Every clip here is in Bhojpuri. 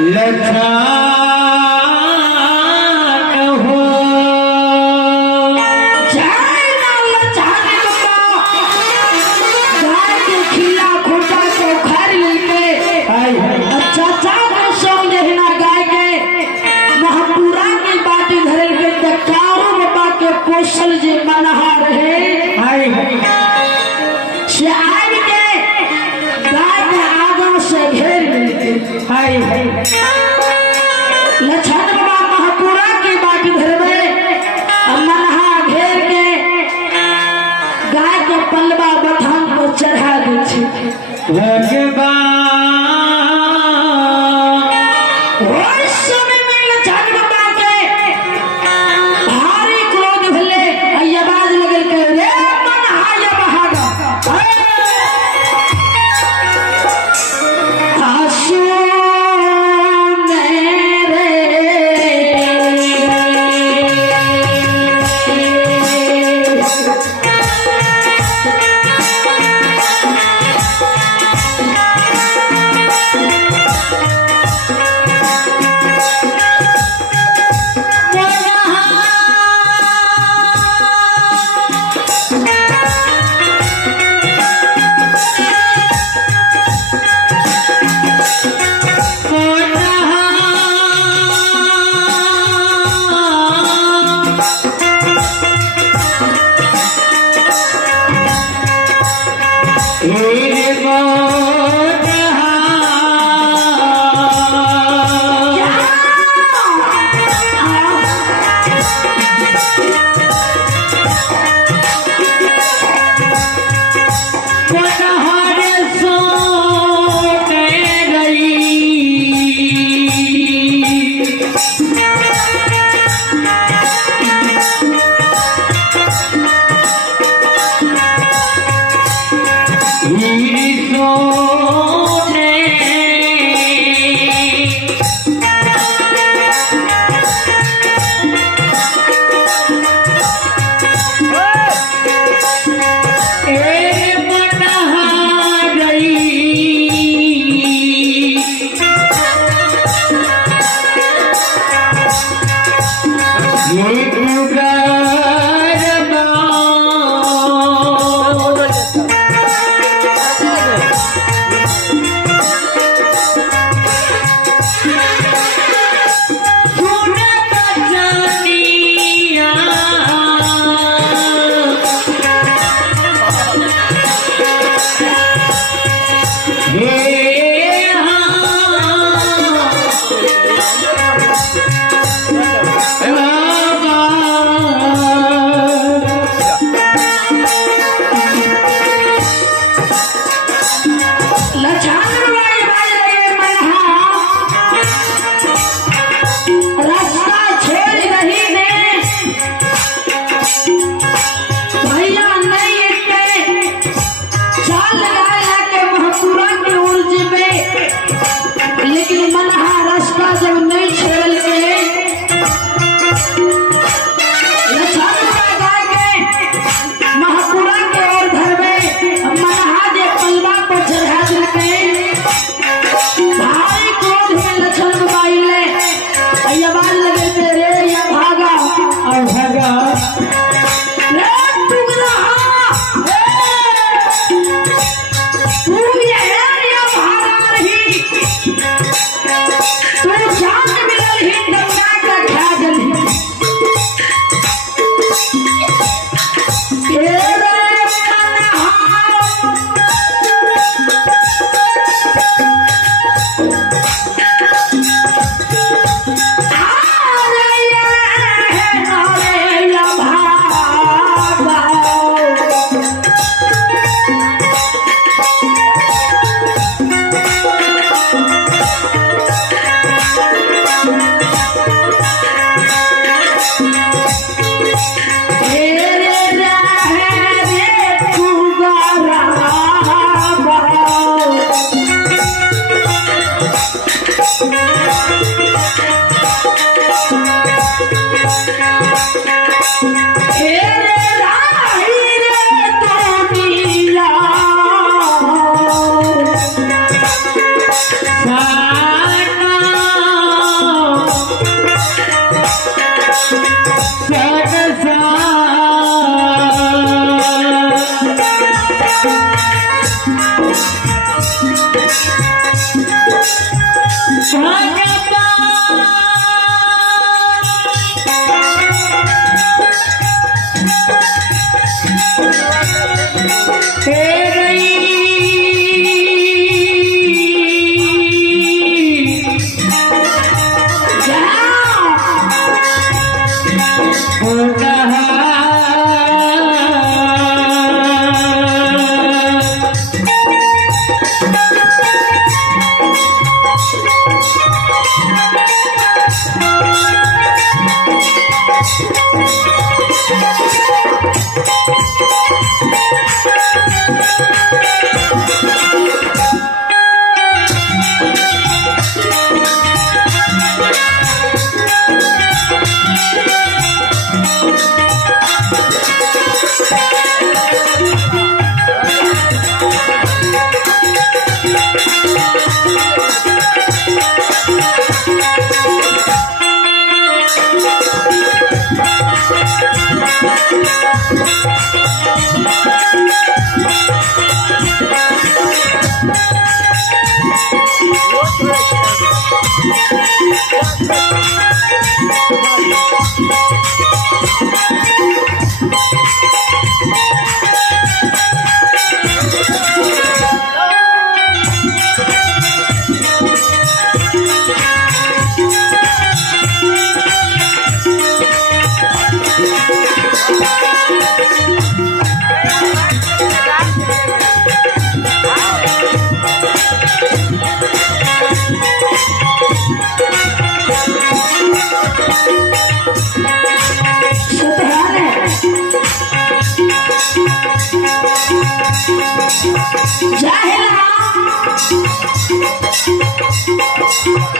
लखा कहो जाए ना लचाने गाय के खिला खोटा को घर लेके चाचा को सौंग देना गाय के महापुरा की बाटी धरे के दकाओ बाबा के पोषल जे मनहा रहे से आज के गाय के आगा से घेर लेके लछन बाबा महापुरा की बाटी धरवे मनहा घेर के गाय के पलवा बथान पर चढ़ा दे छी भगवान ओइ समय में लछन बाबा के भारी क्रोध भले आई आवाज लगल के रे मनहा या बहागा आशु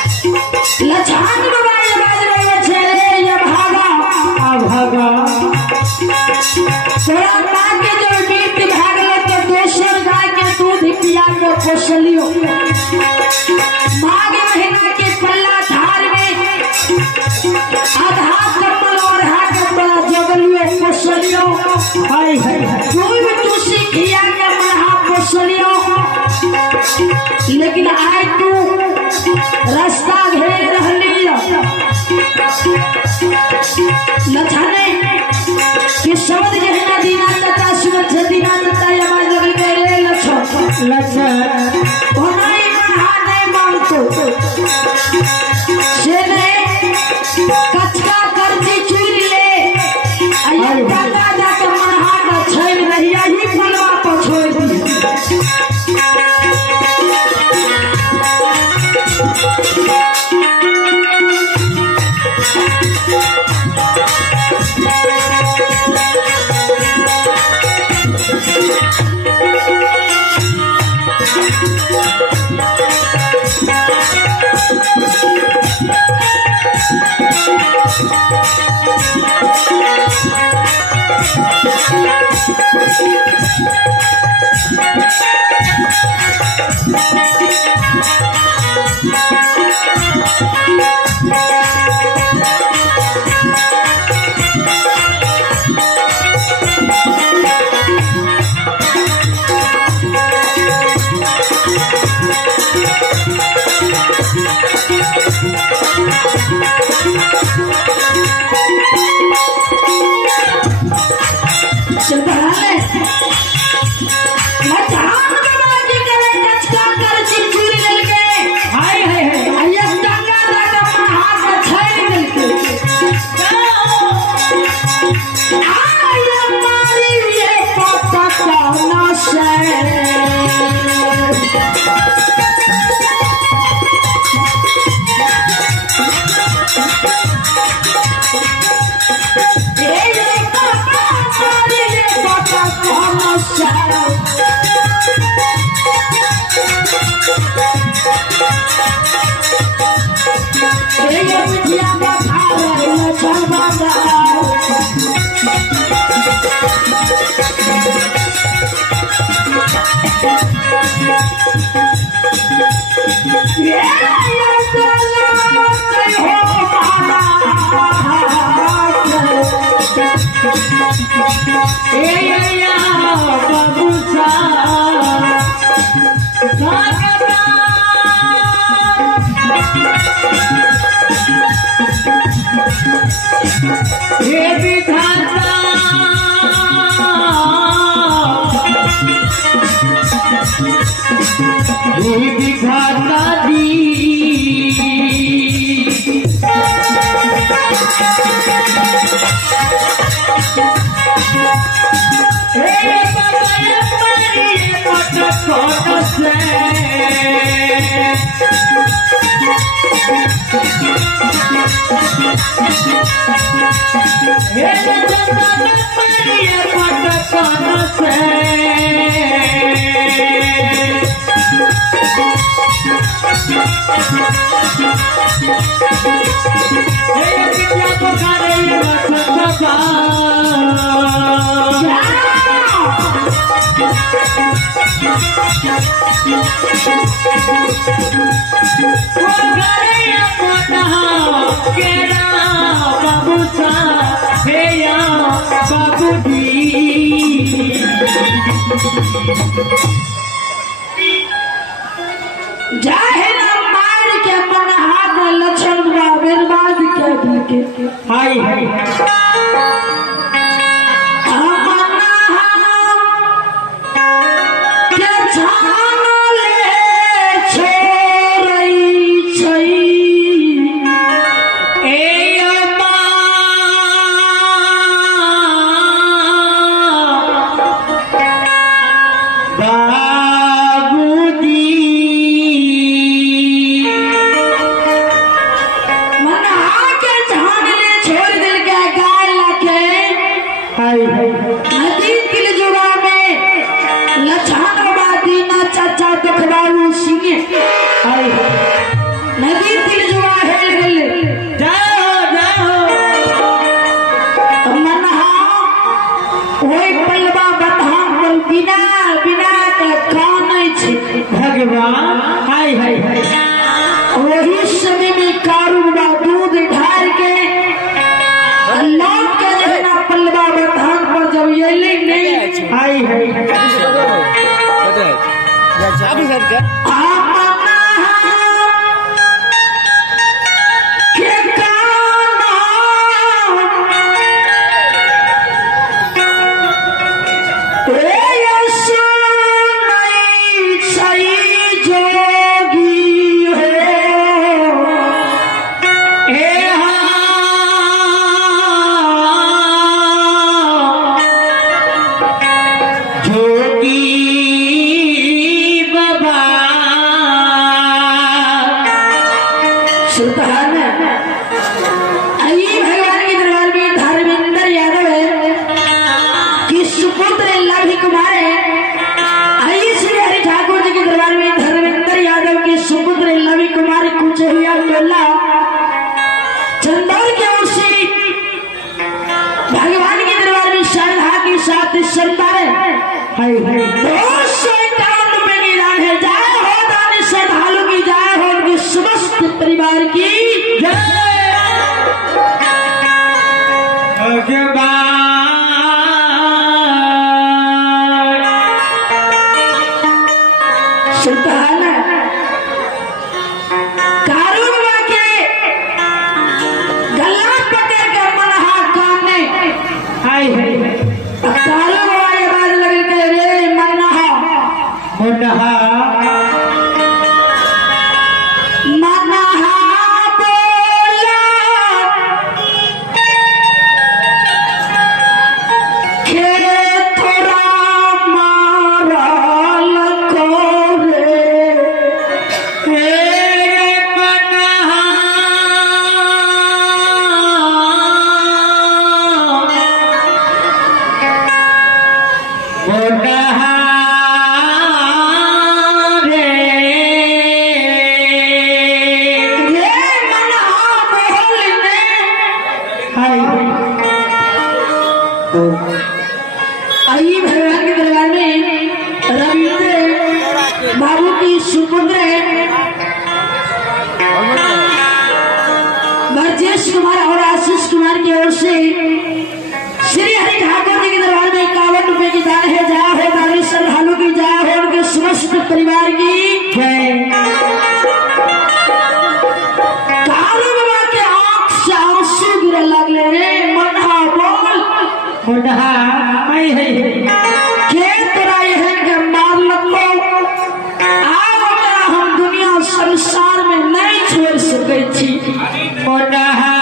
लछान बाज रहे छे ये भागा भागा तोरा माँ के जो मीट भागले तो दोसर गाय के दूध पिया के पोसलियो माघ महीना के पल्ला धार में आधा कमल और हाथ तोरा जगलियो पोसलियो हाय हाय दूध तुसी खिया के महा पोसलियो लेकिन आज तू रास्ता घेर रहली लछाने कि शब्द जहना दीना तता सुमत दीना तता आवाज लगी रे लछन बनाई बना नहीं मानतो से ने कचका करती चुन ले आया दादा जाके मनहा का छैन रहिया ही फलवा पर छोड़ दी दिखाता दी से हे चंदन परिये पटकन से हे विद्या पुकारे रखता जाहे ना मार के मन हाथ लक्षण बर्बाद के हाय हाय नदी तिलजुड़ा में लछान बादी ना चाचा दुखदारू सिंह नदी तिलजुड़ा हेल गल जाओ मनहा ओई पलवा बधान बल बिना बिना के कानै छै भगवान हाय हाय वही समय में कारूबा दूध ढार के लौट के रहना पलवा बधान पर जब ये नहीं हाय हाय चंदौर के उसी भगवान के दरबार में श्रद्धा के साथ ₹251 की दान है। जय हो दान श्रद्धालु की, जय हो उनके समस्त परिवार की जय। आइए भगवान के दरबार में रविंद्र बाबू की सुपुत्र ब्रजेश कुमार और आशीष कुमार की ओर से श्री हरि ठाकुर जी के दरबार में ₹51 की दान है। जय हो दानी श्रद्धालु की, जय हो उनके समस्त परिवार की जय। कालू बाबा के आंख से आंसू गिरने लगे रे मनहा बोल मुंडहा हाय हाय के तोरा यह के मार लगो आओ तेरा हम दुनिया संसार में नहीं छोड़ सके छी। मुंडहा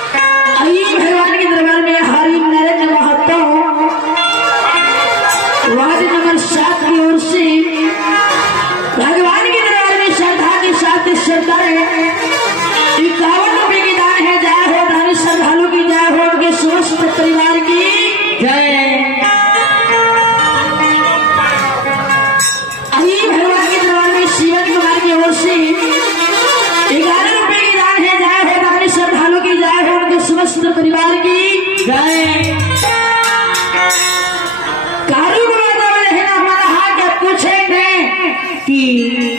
भगवान के दरबार में हरि नरेंद्र महतो वार्ड नंबर 7 की ओर से भगवान की